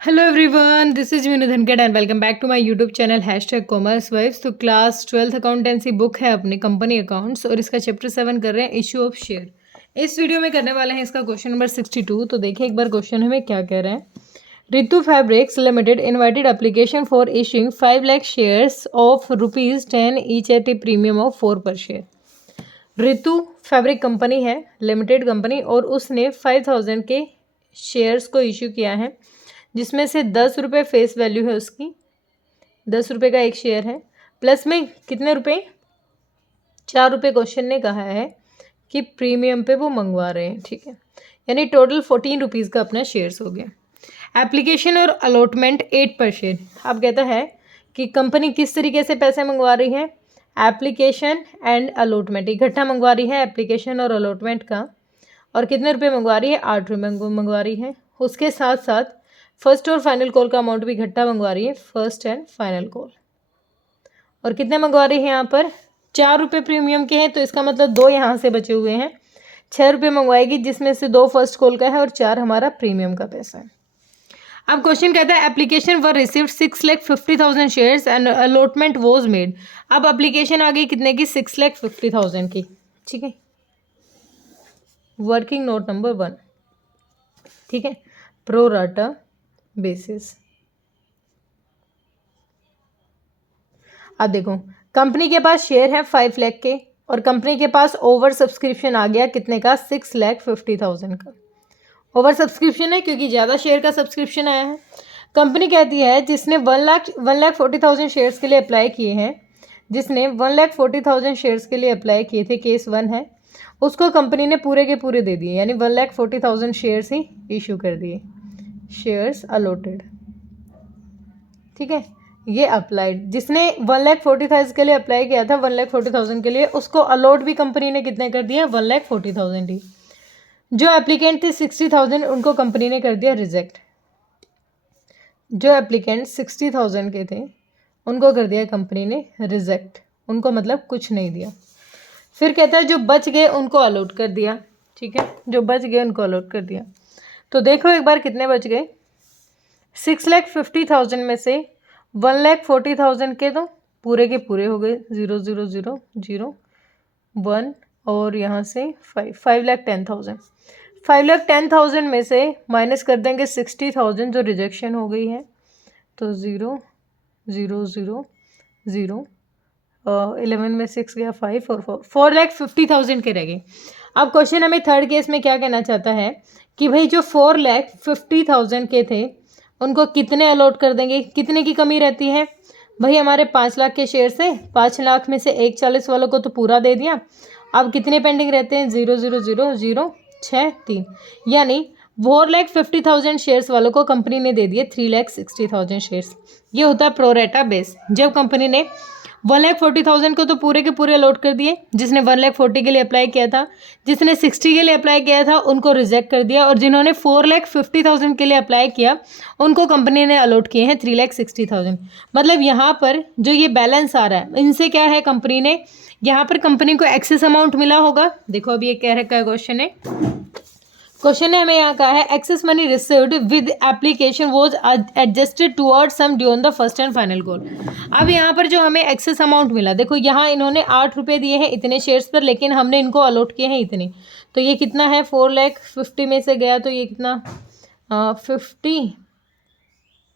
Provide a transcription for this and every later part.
Hello everyone, this is Meenu Dhankhar and welcome back to my YouTube channel commerce vibes. तो class 12th accountancy book है अपनी company accounts और इसका chapter 7 कर रहे हैं इशू ऑफ शेयर। इस वीडियो में करने वाले हैं इसका क्वेश्चन नंबर 62। तो देखिए एक बार क्वेश्चन हमें क्या कह रहे हैं। Ritu fabrics limited invited application for issuing 5 lakh shares of ₹10 each eight A premium of 4 पर शेयर। रितु फैब्रिक कंपनी है, लिमिटेड कंपनी, और उसने 5,000 के शेयर्स को इशू किया है, जिसमें से 10 रुपये फेस वैल्यू है उसकी, 10 रुपये का एक शेयर है, प्लस में कितने रुपए, 4 रुपये क्वेश्चन ने कहा है कि प्रीमियम पे वो मंगवा रहे हैं। ठीक है, यानी टोटल 14 रुपीज़ का अपना शेयर्स हो गया। एप्लीकेशन और अलॉटमेंट 8 पर शेयर। अब कहता है कि कंपनी किस तरीके से पैसे मंगवा रही है। एप्लीकेशन एंड अलॉटमेंट इकट्ठा मंगवा रही है, एप्लीकेशन और अलॉटमेंट का, और कितने रुपये मंगवा रही है, 8 रुपये मंगवा रही है। उसके साथ साथ फर्स्ट और फाइनल कॉल का अमाउंट भी इकट्ठा मंगवा रही है, फर्स्ट एंड फाइनल कॉल। और कितने मंगवा रही है यहाँ पर, 4 रुपये प्रीमियम के हैं, तो इसका मतलब 2 यहाँ से बचे हुए हैं। 6 रुपये मंगवाएगी, जिसमें से 2 फर्स्ट कॉल का है और 4 हमारा प्रीमियम का पैसा है। अब क्वेश्चन कहता है application were received 6,50,000 shares and allotment was made. अब एप्लीकेशन आ गई कितने की, 6,50,000 की। ठीक है, वर्किंग नोट नंबर 1। ठीक है, प्रो राटा बेसिस। अब देखो, कंपनी के पास शेयर है 5 लाख के, और कंपनी के पास ओवर सब्सक्रिप्शन आ गया कितने का, 6,50,000 का। ओवर सब्सक्रिप्शन है क्योंकि ज़्यादा शेयर का सब्सक्रिप्शन आया है। कंपनी कहती है जिसने 1,40,000 शेयर्स के लिए अप्लाई किए हैं, जिसने 1,40,000 शेयर्स के लिए अप्लाई किए थे, केस 1 है, उसको कंपनी ने पूरे के पूरे दे दिए, यानी 1,40,000 शेयर्स ही इशू कर दिए, शेयर्स अलॉटेड। ठीक है, ये अप्लाइड, जिसने 1,40,000 के लिए अप्लाई किया था, 1,40,000 के लिए, उसको अलॉट भी कंपनी ने कितने कर दिया, 1,40,000 ही। जो एप्लीकेंट थे 60,000, उनको कंपनी ने कर दिया रिजेक्ट। जो एप्लीकेंट 60,000 के थे उनको कर दिया कंपनी ने रिजेक्ट, उनको मतलब कुछ नहीं दिया। फिर कहता है जो बच गए उनको अलॉट कर दिया। ठीक है, जो बच गए उनको अलॉट कर दिया। तो देखो एक बार कितने बच गए, 6,50,000 में से 1,40,000 के तो पूरे के पूरे हो गए, 0,0,0,0,1, और यहाँ से 5,10,000। 5,10,000 में से माइनस कर देंगे 60,000 जो रिजेक्शन हो गई है, तो 0,0,0,0, 11 में 6 गया, 5 और 4,50,000 के रह गए। अब क्वेश्चन हमें थर्ड केस में क्या कहना चाहता है कि भाई जो 4,50,000 के थे उनको कितने अलॉट कर देंगे, कितने की कमी रहती है भाई, हमारे 5 लाख के शेयर से 5 लाख में से 1,40 वालों को तो पूरा दे दिया, अब कितने पेंडिंग रहते हैं, 0,0,0,0,6,3, यानी 4,50,000 शेयर्स वालों को कंपनी ने दे दिए 3,60,000 शेयर्स। ये होता है प्रोरेटा बेस, जब कंपनी ने 1,40,000 को तो पूरे के पूरे अलॉट कर दिए, जिसने 1,40,000 के लिए अप्लाई किया था, जिसने 60 के लिए अप्लाई किया था उनको रिजेक्ट कर दिया, और जिन्होंने 4,50,000 के लिए अप्लाई किया उनको कंपनी ने अलॉट किए हैं 3,60,000। मतलब यहाँ पर जो ये बैलेंस आ रहा है, इनसे क्या है, कंपनी ने यहाँ पर कंपनी को एक्सेस अमाउंट मिला होगा। देखो अभी ये कह रखा है क्वेश्चन ने हमें यहाँ कहा है excess money received with application was adjusted toward some due on the first and final call. अब यहाँ पर जो हमें एक्सेस अमाउंट मिला, देखो यहाँ इन्होंने 8 रुपये दिए हैं इतने शेयर्स पर, लेकिन हमने इनको अलॉट किए हैं इतने, तो ये कितना है, 4,50,000 में से गया तो ये कितना, 50,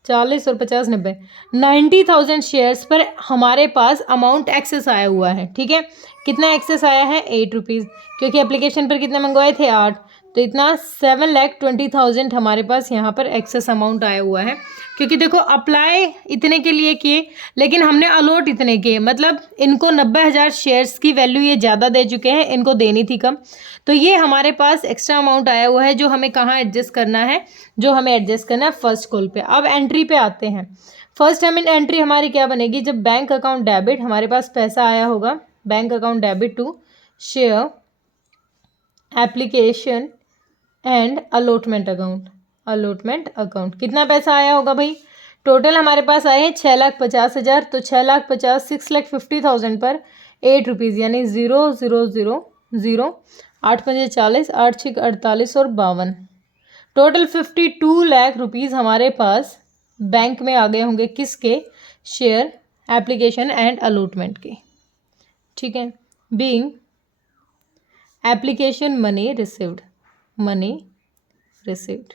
40 और 50, 90, 90,000 शेयर्स पर हमारे पास अमाउंट एक्सेस आया हुआ है। ठीक है, कितना एक्सेस आया है, 8 रुपीज़, क्योंकि एप्लीकेशन पर कितने मंगवाए थे, 8, तो इतना 7,20,000 हमारे पास यहाँ पर एक्सेस अमाउंट आया हुआ है। क्योंकि देखो अप्लाई इतने के लिए किए, लेकिन हमने अलॉट इतने किए, मतलब इनको 90,000 शेयर्स की वैल्यू ये ज़्यादा दे चुके हैं, इनको देनी थी कम, तो ये हमारे पास एक्स्ट्रा अमाउंट आया हुआ है जो हमें कहाँ एडजस्ट करना है, जो हमें एडजस्ट करना है फर्स्ट कॉल पे। अब एंट्री पे आते हैं। फर्स्ट टाइम एंट्री हमारी क्या बनेगी, जब बैंक अकाउंट डेबिट, हमारे पास पैसा आया होगा, bank account debit to share application and allotment account, कितना पैसा आया होगा भाई, टोटल हमारे पास आए हैं 6,50,000, तो 6,50,000 6,50,000 पर 8 रुपीज़, यानी 0,0,0,0, 8 पंजे 40, 8 6 48 और 52, टोटल 52 लाख रुपीज़ हमारे पास बैंक में आ गए होंगे, किसके? शेयर एप्लीकेशन एंड अलॉटमेंट के, ठीक है। बीइंग एप्लीकेशन मनी रिसीव्ड,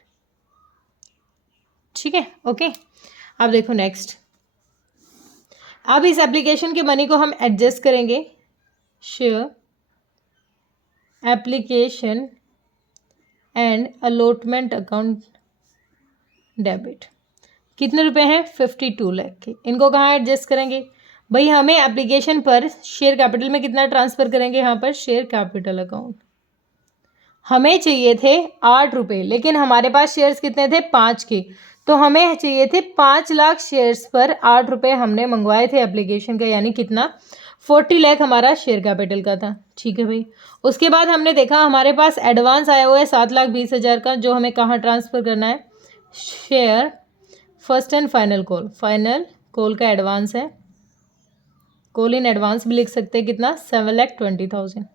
ठीक है, ओके। अब देखो नेक्स्ट, अब इस एप्लीकेशन के मनी को हम एडजस्ट करेंगे। Share application and allotment account debit, कितने रुपए हैं? 52 लाख के। इनको कहाँ एडजस्ट करेंगे भाई? हमें एप्लीकेशन पर शेयर कैपिटल में कितना ट्रांसफ़र करेंगे? यहाँ पर शेयर कैपिटल अकाउंट हमें चाहिए थे 8 रुपये, लेकिन हमारे पास शेयर्स कितने थे? 5 के। तो हमें चाहिए थे 5 लाख शेयर्स पर 8 रुपये हमने मंगवाए थे एप्लीकेशन का, यानी कितना? 40 लाख हमारा शेयर कैपिटल का था, ठीक है भाई। उसके बाद हमने देखा हमारे पास एडवांस आया हुआ है 7,20,000 का, जो हमें कहाँ ट्रांसफ़र करना है? Share first and final call का एडवांस है, कॉल इन एडवांस भी लिख सकते हैं, कितना? 7,20,000।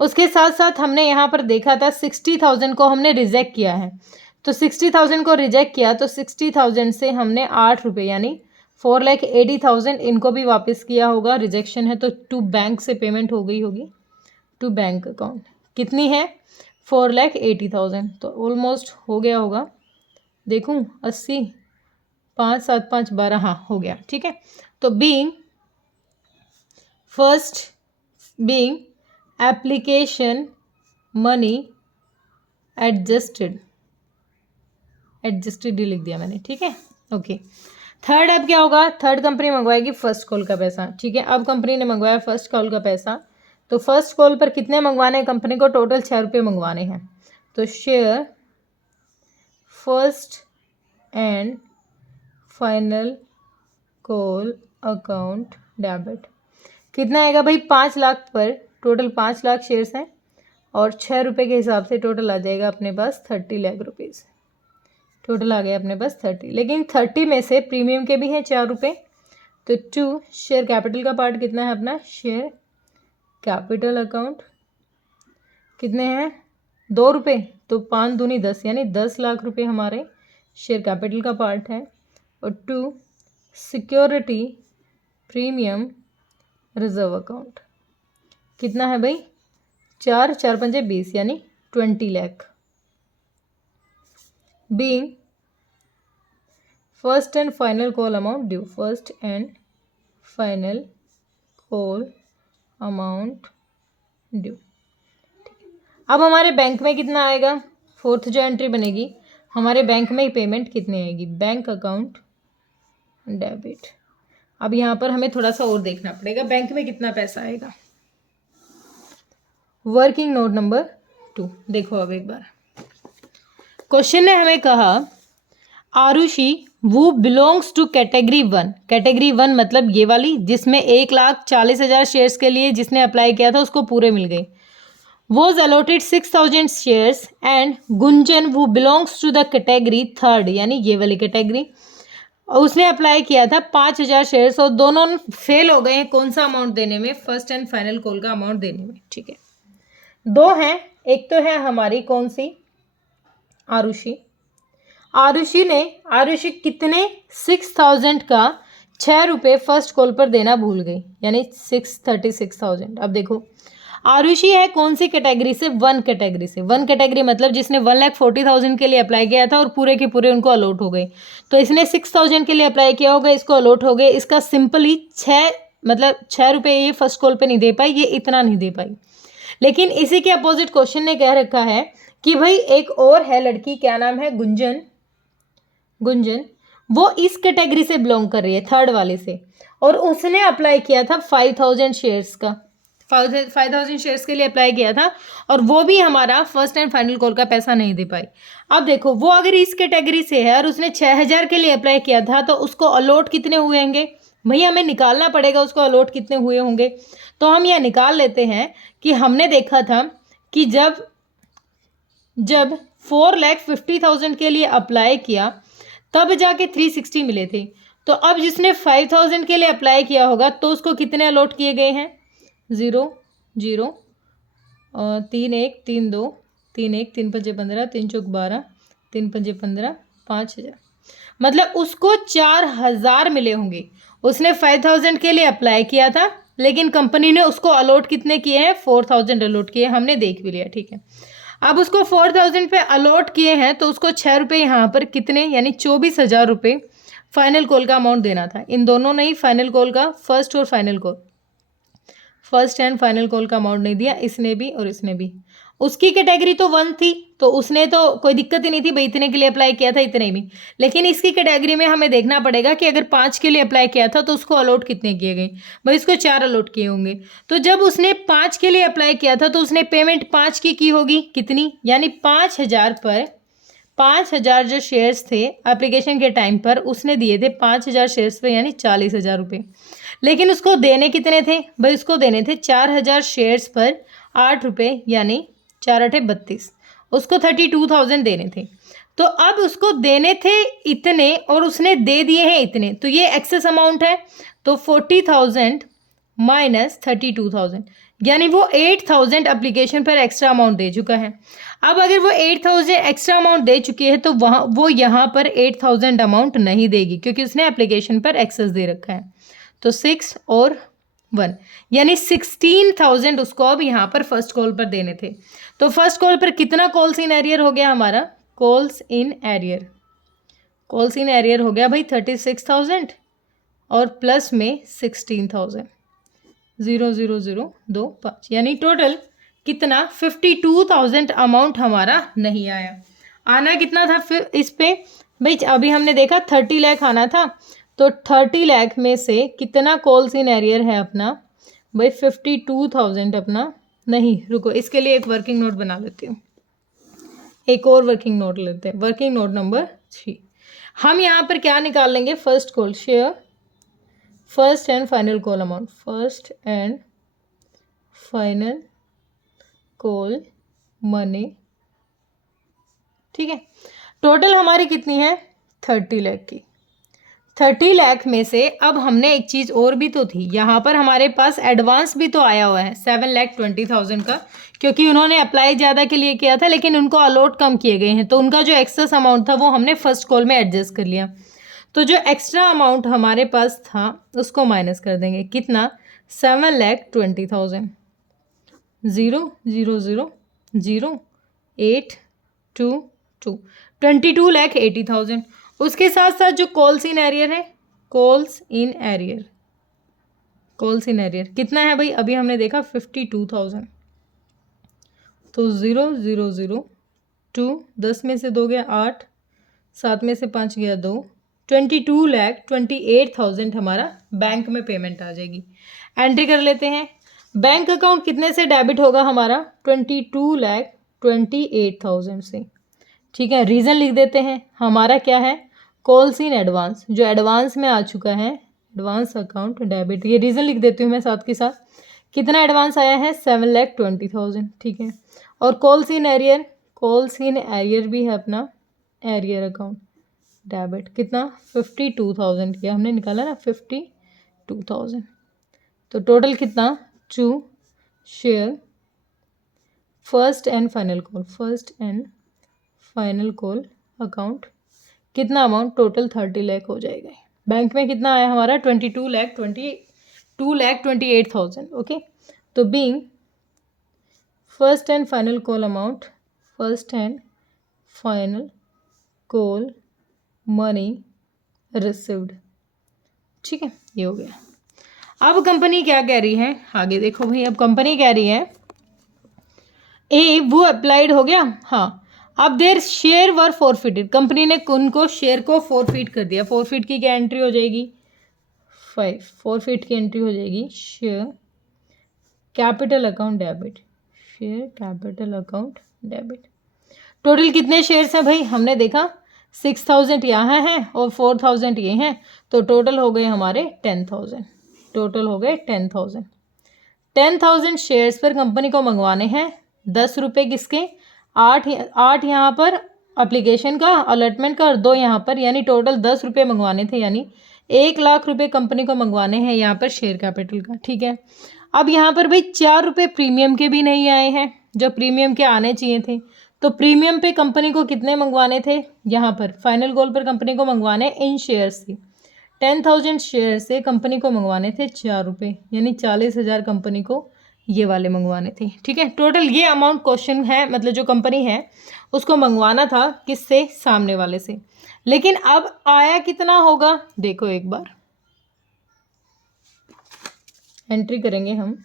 उसके साथ साथ हमने यहाँ पर देखा था 60,000 को हमने रिजेक्ट किया है, तो 60,000 को रिजेक्ट किया तो 60,000 से हमने 8 रुपये यानी 4,80,000 इनको भी वापस किया होगा, रिजेक्शन है तो टू बैंक से पेमेंट हो गई होगी, टू बैंक अकाउंट। कितनी है? 4,80,000, तो ऑलमोस्ट हो गया होगा, देखूँ 80, 5 7 5 12, हाँ हो गया, ठीक है। तो बीइंग एप्लीकेशन मनी एडजस्टेड ही लिख दिया मैंने, ठीक है, ओके। थर्ड अब क्या होगा? थर्ड कंपनी मंगवाएगी फर्स्ट कॉल का पैसा, ठीक है। अब कंपनी ने मंगवाया फर्स्ट कॉल का पैसा, तो फर्स्ट कॉल पर कितने मंगवाने हैं कंपनी को? टोटल 6 रुपये मंगवाने हैं। तो share first and final call account debit, कितना आएगा भाई? 5 लाख पर टोटल 5 लाख शेयर्स हैं और 6 रुपये के हिसाब से टोटल आ जाएगा अपने पास 30 लाख रुपीज़, टोटल आ गया अपने पास 30। लेकिन 30 में से प्रीमियम के भी हैं 4 रुपये, तो 2 शेयर कैपिटल का पार्ट कितना है अपना? शेयर कैपिटल अकाउंट कितने हैं? 2 रुपये, तो 5 दूनी 10 यानी 10 लाख रुपये हमारे शेयर कैपिटल का पार्ट है। और 2 सिक्योरिटी प्रीमियम रिजर्व अकाउंट कितना है भाई? 4 4 पंजे 20 यानी 20 lakh. Being first and final call amount due, first and final call amount due, ठीक है। अब हमारे बैंक में कितना आएगा? फोर्थ जो एंट्री बनेगी हमारे बैंक में पेमेंट कितनी आएगी? Bank account debit. अब यहाँ पर हमें थोड़ा सा और देखना पड़ेगा बैंक में कितना पैसा आएगा। वर्किंग नोट नंबर 2 देखो, अब एक बार क्वेश्चन ने हमें कहा आरुषि वो बिलोंग्स टू कैटेगरी 1। कैटेगरी 1 मतलब ये वाली जिसमें 1,40,000 शेयर्स के लिए जिसने अप्लाई किया था उसको पूरे मिल गए। Was allotted 6,000 shares and Gunjan वो बिलोंग्स टू द कैटेगरी 3 यानी ये वाली कैटेगरी, उसने अप्लाई किया था 5,000 शेयर्स और दोनों फेल हो गए हैं कौन सा अमाउंट देने में? फर्स्ट एंड फाइनल कॉल का अमाउंट देने में, ठीक है। 2 हैं, एक तो है हमारी कौन सी? आरुषि। आरुषि कितने? 6,000 का 6 रुपये फर्स्ट कॉल पर देना भूल गई यानी 36,000। अब देखो आरुषि है कौन सी कैटेगरी से? 1 कैटेगरी से। 1 कैटेगरी मतलब जिसने 1,40,000 के लिए अप्लाई किया था और पूरे के पूरे उनको अलॉट हो गए, तो इसने 6,000 के लिए अप्लाई किया होगा, इसको अलॉट हो गए। इसका सिंपली 6 रुपये ये फर्स्ट कॉल पे नहीं दे पाई, ये इतना नहीं दे पाई। लेकिन इसी के अपोजिट क्वेश्चन ने कह रखा है कि भाई एक और है लड़की, क्या नाम है? गुंजन, वो इस कैटेगरी से बिलोंग कर रही है 3rd वाले से, और उसने अप्लाई किया था 5,000 शेयर्स का, 5,000 शेयर्स के लिए अप्लाई किया था और वो भी हमारा फर्स्ट एंड फाइनल कॉल का पैसा नहीं दे पाई। अब देखो वो अगर इस कैटेगरी से है और उसने 6,000 के लिए अप्लाई किया था तो उसको अलॉट कितने हुए होंगे भैया? हमें निकालना पड़ेगा उसको अलॉट कितने हुए होंगे। तो हम यह निकाल लेते हैं कि हमने देखा था कि जब 4,50,000 के लिए अप्लाई किया तब जाके 360 मिले थे। तो अब जिसने 5,000 के लिए अप्लाई किया होगा तो उसको कितने अलॉट किए गए हैं? 0 0 3 1 3 2 3 1 3 5 15 3 चौक 12 3 पंजे 15, 5,000, मतलब उसको 4,000 मिले होंगे। उसने 5,000 के लिए अप्लाई किया था, लेकिन कंपनी ने उसको अलॉट कितने किए हैं, 4,000 अलॉट किए, हमने देख भी लिया, ठीक है। अब उसको 4,000 पे अलॉट किए हैं, तो उसको 6 रुपये यहाँ पर कितने, यानी 24,000 रुपये फाइनल कॉल का अमाउंट देना था। इन दोनों ने ही फाइनल कॉल का, फर्स्ट और final call, first and final call का अमाउंट नहीं दिया, इसने भी और इसने भी। उसकी कैटेगरी तो 1 थी, तो उसने तो कोई दिक्कत ही नहीं थी भाई, इतने के लिए अप्लाई किया था, इतने भी। लेकिन इसकी कैटेगरी में हमें देखना पड़ेगा कि अगर 5 के लिए अप्लाई किया था तो उसको अलॉट कितने किए गए, भाई उसको 4 अलॉट किए होंगे। तो जब उसने 5 के लिए अप्लाई किया था तो उसने पेमेंट 5 की होगी, कितनी, यानी 5,000 पर 5,000 जो शेयर्स थे एप्लीकेशन के टाइम पर उसने दिए थे 5,000 शेयर्स पे, यानी 40,000 रुपये। लेकिन उसको देने कितने थे भाई, उसको देने थे 4,000 शेयर्स पर 8 रुपये, यानी 4×8 = 32। उसको 32,000 देने थे। तो अब उसको देने थे इतने और उसने दे दिए हैं इतने, तो ये एक्सेस अमाउंट है। तो 40,000 माइनस 32,000, यानी वो 8,000 एप्लीकेशन पर एक्स्ट्रा अमाउंट दे चुका है। अब अगर वो 8,000 एक्स्ट्रा अमाउंट दे चुकी है तो वहाँ वो यहाँ पर 8,000 अमाउंट नहीं देगी, क्योंकि उसने एप्लीकेशन पर एक्सेस दे रखा है। तो 6 और 1, यानी 16,000 उसको अब यहाँ पर फर्स्ट कॉल पर देने थे। तो फर्स्ट कॉल पर कितना कॉल्स इन एरियर हो गया हमारा, calls in arrear, calls in arrear हो गया भाई 36,000 और प्लस में 16,000, 0,0,025, यानी टोटल कितना 52,000 अमाउंट हमारा नहीं आया। आना कितना था फिर इस पे भाई, अभी हमने देखा 30 लाख आना था, तो 30 लाख में से कितना कॉल्स इन एरियर है अपना भाई, 52,000 अपना नहीं, रुको इसके लिए एक वर्किंग नोट बना लेती हूँ, एक और वर्किंग नोट लेते हैं, वर्किंग नोट नंबर 3। हम यहाँ पर क्या निकाल लेंगे, first call share, first and final call amount, first and final call money, ठीक है। टोटल हमारी कितनी है 30 लाख की। 30 लाख में से अब हमने एक चीज़ और भी तो थी, यहाँ पर हमारे पास एडवांस भी तो आया हुआ है 7,20,000 का, क्योंकि उन्होंने अप्लाई ज़्यादा के लिए किया था लेकिन उनको अलॉट कम किए गए हैं, तो उनका जो एक्सेस अमाउंट था वो हमने फर्स्ट कॉल में एडजस्ट कर लिया। तो जो एक्स्ट्रा अमाउंट हमारे पास था उसको माइनस कर देंगे, कितना 7,20,000, 0,0,0,822, 22,80,000। उसके साथ साथ जो कॉल्स इन एरियर है, calls in arrear, calls in arrear कितना है भाई, अभी हमने देखा 52,000, तो 0,0,0,2, 10 में से 2 गया 8, 7 में से 5 गया 2, 22,28,000 हमारा बैंक में पेमेंट आ जाएगी। एंट्री कर लेते हैं, बैंक अकाउंट कितने से डेबिट होगा हमारा, 22,28,000 से, ठीक है। रीज़न लिख देते हैं, हमारा क्या है, कॉल्स इन एडवांस, जो एडवांस में आ चुका है, एडवांस अकाउंट डेबिट, ये रीज़न लिख देती हूँ मैं साथ के साथ। कितना एडवांस आया है 7,20,000, ठीक है। और calls in arrear, calls in arrear भी है अपना एरियर अकाउंट डेबिट, कितना 52,000 किया हमने, निकाला ना 52,000। तो टोटल कितना, to share first and final call, first and final call account, कितना अमाउंट, टोटल 30 लाख हो जाएगा। बैंक में कितना आया हमारा 22,28,000, ओके। तो being first and final call amount, first and final call money received, ठीक है, ये हो गया। अब कंपनी क्या कह रही है आगे देखो भाई, अब कंपनी कह रही है ए वो अप्लाइड हो गया, हाँ। अब देर शेयर वर फॉरफिटेड, कंपनी ने उनको शेयर को फॉरफिट कर दिया। फॉरफिट की क्या एंट्री हो जाएगी 5, फॉरफिट की एंट्री हो जाएगी share capital account debit, share capital account debit. Total कितने शेयर्स हैं भाई, हमने देखा 6,000 यहाँ हैं और 4,000 ये हैं, तो टोटल हो गए हमारे 10,000, टोटल हो गए 10,000। 10,000 शेयर्स पर कंपनी को मंगवाने हैं 10 रुपये किसके, 8 यहाँ पर एप्लीकेशन का अलॉटमेंट का और 2 यहाँ पर, यानी टोटल 10 रुपये मंगवाने थे, यानी 1 लाख रुपये कंपनी को मंगवाने हैं यहाँ पर शेयर कैपिटल का, ठीक है। अब यहाँ पर भाई 4 रुपये प्रीमियम के भी नहीं आए हैं, जो प्रीमियम के आने चाहिए थे, तो प्रीमियम पे कंपनी को कितने मंगवाने थे, यहाँ पर फाइनल कॉल पर कंपनी को मंगवाने इन शेयर से 10,000 शेयर से कंपनी को मंगवाने थे 4 रुपये, यानी 40,000 कंपनी को ये वाले मंगवाने थे। ठीक है, टोटल ये अमाउंट क्वेश्चन है, मतलब जो कंपनी है उसको मंगवाना था किससे, सामने वाले से। लेकिन अब आया कितना होगा, देखो एक बार एंट्री करेंगे हम।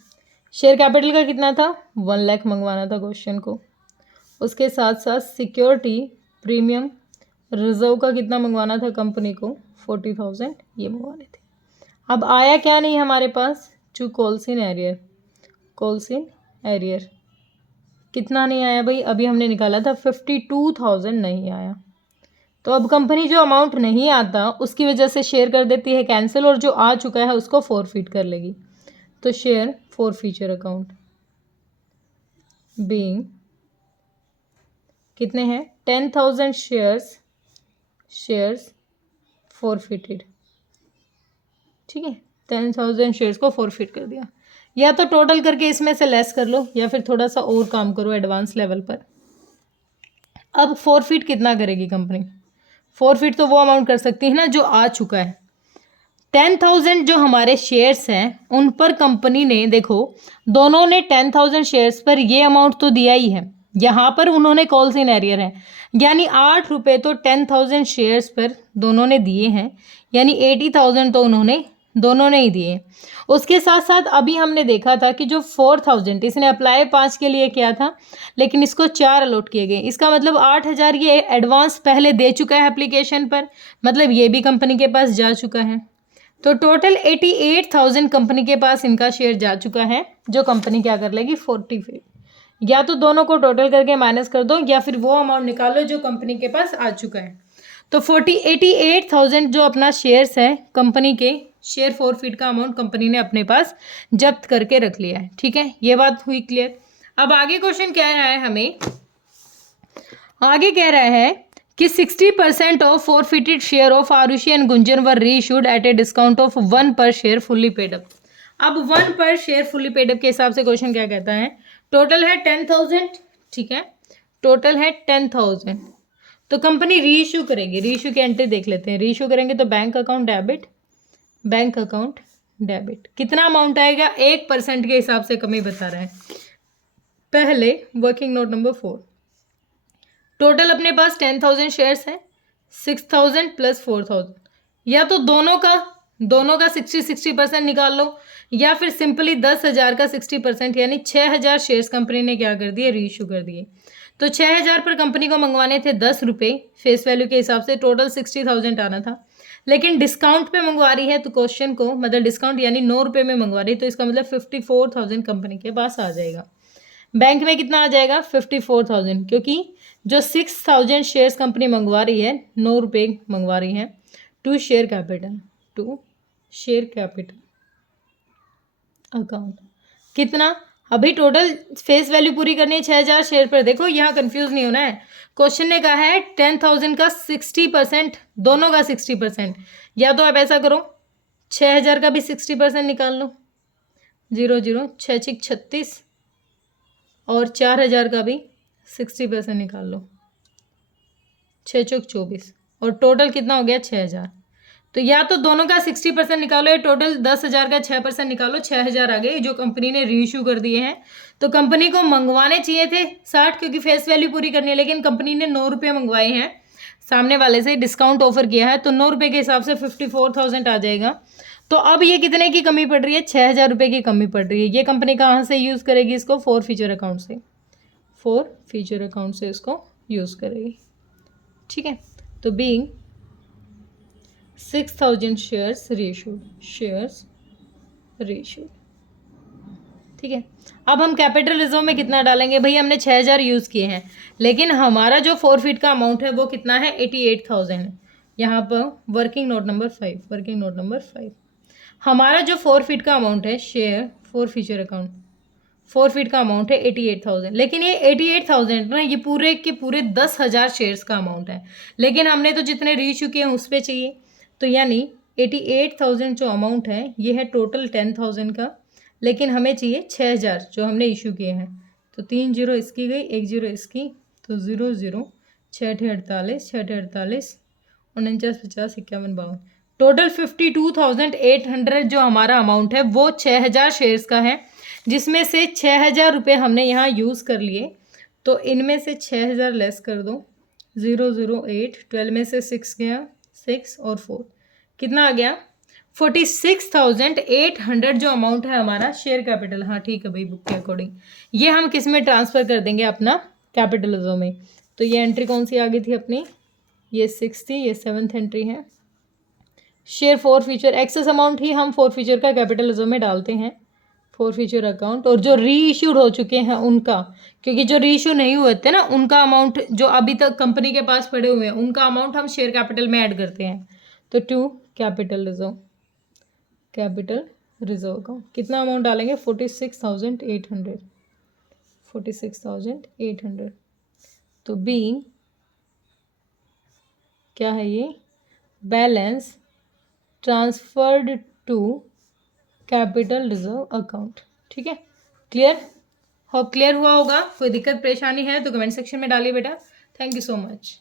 शेयर कैपिटल का कितना था, 1 लाख मंगवाना था क्वेश्चन को। उसके साथ साथ सिक्योरिटी प्रीमियम रिजर्व का कितना मंगवाना था कंपनी को, 40,000 ये मंगवाने थे। अब आया क्या नहीं हमारे पास, टू कॉल्स इन एरियर कितना नहीं आया भाई, अभी हमने निकाला था 52,000 नहीं आया। तो अब कंपनी जो अमाउंट नहीं आता उसकी वजह से शेयर कर देती है कैंसिल, और जो आ चुका है उसको फॉरफिट कर लेगी। तो शेयर फॉरफीचर अकाउंट बीइंग कितने हैं, 10,000 शेयर्स फॉरफिटेड। ठीक है, 10,000 शेयर्स को फॉरफिट कर दिया। या तो टोटल करके इसमें से लेस कर लो, या फिर थोड़ा सा और काम करो एडवांस लेवल पर। अब फॉरफिट कितना करेगी कंपनी, फॉरफिट तो वो अमाउंट कर सकती है ना जो आ चुका है। 10,000 जो हमारे शेयर्स हैं उन पर कंपनी ने, देखो दोनों ने 10,000 शेयर्स पर ये अमाउंट तो दिया ही है, यहाँ पर उन्होंने कॉल्स इन एरियर है, यानी 8 रुपये तो 10,000 शेयर्स पर दोनों ने दिए हैं, यानी 80,000 तो उन्होंने दोनों ने ही दिए। उसके साथ साथ अभी हमने देखा था कि जो 4,000 इसने अप्लाई 5 के लिए किया था, लेकिन इसको 4 अलॉट किए गए, इसका मतलब 8,000 ये एडवांस पहले दे चुका है एप्लीकेशन पर, मतलब ये भी कंपनी के पास जा चुका है। तो टोटल 88,000 कंपनी के पास इनका शेयर जा चुका है, जो कंपनी क्या कर लेगी 45। या तो दोनों को टोटल करके माइनस कर दो, या फिर वो अमाउंट निकालो जो कंपनी के पास आ चुका है। तो 88,000 जो अपना शेयर्स है कंपनी के, शेयर फॉरफिट का अमाउंट कंपनी ने अपने पास जब्त करके रख लिया है। ठीक है, ये बात हुई क्लियर। अब आगे क्वेश्चन कह रहा है हमें, आगे कह रहा है कि 60% of forfeited share of Arushi and Gunjan were reissued at a discount of 1 per share fully paid up. अब 1 per share fully paid up के हिसाब से क्वेश्चन क्या कहता है, टोटल है 10,000। ठीक है, टोटल है 10,000, तो कंपनी रीइश्यू करेगी। रीइश्यू की एंट्री देख लेते हैं। रीइश्यू करेंगे तो बैंक अकाउंट डेबिट, कितना अमाउंट आएगा, 1% के हिसाब से कमी बता रहा है। पहले वर्किंग नोट नंबर 4, टोटल अपने पास 10,000 शेयर्स है, 6,000 प्लस 4,000, या तो दोनों का 60% निकाल लो, या फिर सिंपली 10,000 का 60%, यानी 6,000 शेयर्स कंपनी ने क्या कर दिए, रीइश्यू कर दिए। तो 6,000 पर कंपनी को मंगवाने थे 10 रुपये फेस वैल्यू के हिसाब से, टोटल 60,000 आना था, लेकिन डिस्काउंट पे मंगवा रही है तो क्वेश्चन को, मतलब डिस्काउंट यानी 9 रुपये में मंगवा रही है, तो इसका मतलब 54,000 कंपनी के पास आ जाएगा। बैंक में कितना आ जाएगा, 54,000, क्योंकि जो 6,000 शेयर्स कंपनी मंगवा रही है, 9 रुपये मंगवा रही है, टू शेयर कैपिटल अकाउंट कितना, अभी टोटल फेस वैल्यू पूरी करनी है 6,000 शेयर पर। देखो यहाँ कंफ्यूज नहीं होना है, क्वेश्चन ने कहा है 10,000 का 60%, दोनों का 60%, या तो आप ऐसा करो 6,000 का भी 60% निकाल लो, 0 0 6 6 36, और 4,000 का भी 60% निकाल लो, 6 चौक 24, और टोटल कितना हो गया 6,000। तो या तो दोनों का 60% निकालो, या टोटल 10,000 का 6% निकालो, 6,000 आ गए जो कंपनी ने रीइश्यू कर दिए हैं। तो कंपनी को मंगवाने चाहिए थे 60, क्योंकि फेस वैल्यू पूरी करनी है, लेकिन कंपनी ने 9 रुपये मंगवाए हैं, सामने वाले से डिस्काउंट ऑफर किया है, तो 9 रुपये के हिसाब से 54,000 आ जाएगा। तो अब ये कितने की कमी पड़ रही है, 6,000 रुपये की कमी पड़ रही है। ये कंपनी कहाँ से यूज़ करेगी इसको, फॉरफीचर अकाउंट से इसको यूज़ करेगी। ठीक है, तो बीइंग 6,000 शेयर्स रीइश्यूड, ठीक है। अब हम कैपिटल रिजर्व में कितना डालेंगे, भाई हमने 6,000 यूज़ किए हैं, लेकिन हमारा जो फॉरफिट का अमाउंट है वो कितना है, 88,000 है। यहाँ पर वर्किंग नोट नंबर 5, हमारा जो फॉरफिट का अमाउंट है, शेयर फॉरफीचर अकाउंट, फॉरफिट का अमाउंट है 88,000, लेकिन ये 88,000 ना, ये पूरे के पूरे 10,000 शेयर्स का अमाउंट है, लेकिन हमने तो जितने रीइश्यू किए हैं उस पर चाहिए, तो यानी 88,000 जो अमाउंट है ये है टोटल 10,000 का, लेकिन हमें चाहिए 6,000 जो हमने इशू किए हैं। तो 3 0 इसकी गई, 1 0 इसकी, तो 0 0 6 48 6 48 49 50 51 52 टोटल 52,800 जो हमारा अमाउंट है वो 6,000 शेयर्स का है, जिसमें से 6,000 रुपये हमने यहाँ यूज़ कर लिए। तो इनमें से 6,000 लेस कर दो, 0 0 8 12 में से 6 गया, 6 और 4 कितना आ गया 46,800 जो अमाउंट है हमारा शेयर कैपिटल। हाँ ठीक है भाई, बुक के अकॉर्डिंग ये हम किस में ट्रांसफ़र कर देंगे, अपना कैपिटलिज्म में। तो ये एंट्री कौन सी आ गई थी अपनी, ये 6 थी, ये 7th एंट्री है। Share for future access amount ही हम फॉर फ्यूचर का कैपिटलिज्म में डालते हैं, फॉर फ्यूचर अकाउंट। और जो री इश्यूड हो चुके हैं उनका, क्योंकि जो री इशू नहीं हुए थे ना उनका अमाउंट जो अभी तक कंपनी के पास पड़े हुए हैं उनका अमाउंट हम शेयर कैपिटल में ऐड करते हैं। तो टू कैपिटल रिजर्व अकाउंट कितना अमाउंट डालेंगे 46,800 46,800। तो बीइंग क्या है ये, balance transferred to capital reserve account. ठीक है, क्लियर, होप क्लियर हुआ होगा। कोई दिक्कत परेशानी है तो कमेंट सेक्शन में डालिए बेटा। Thank you so much.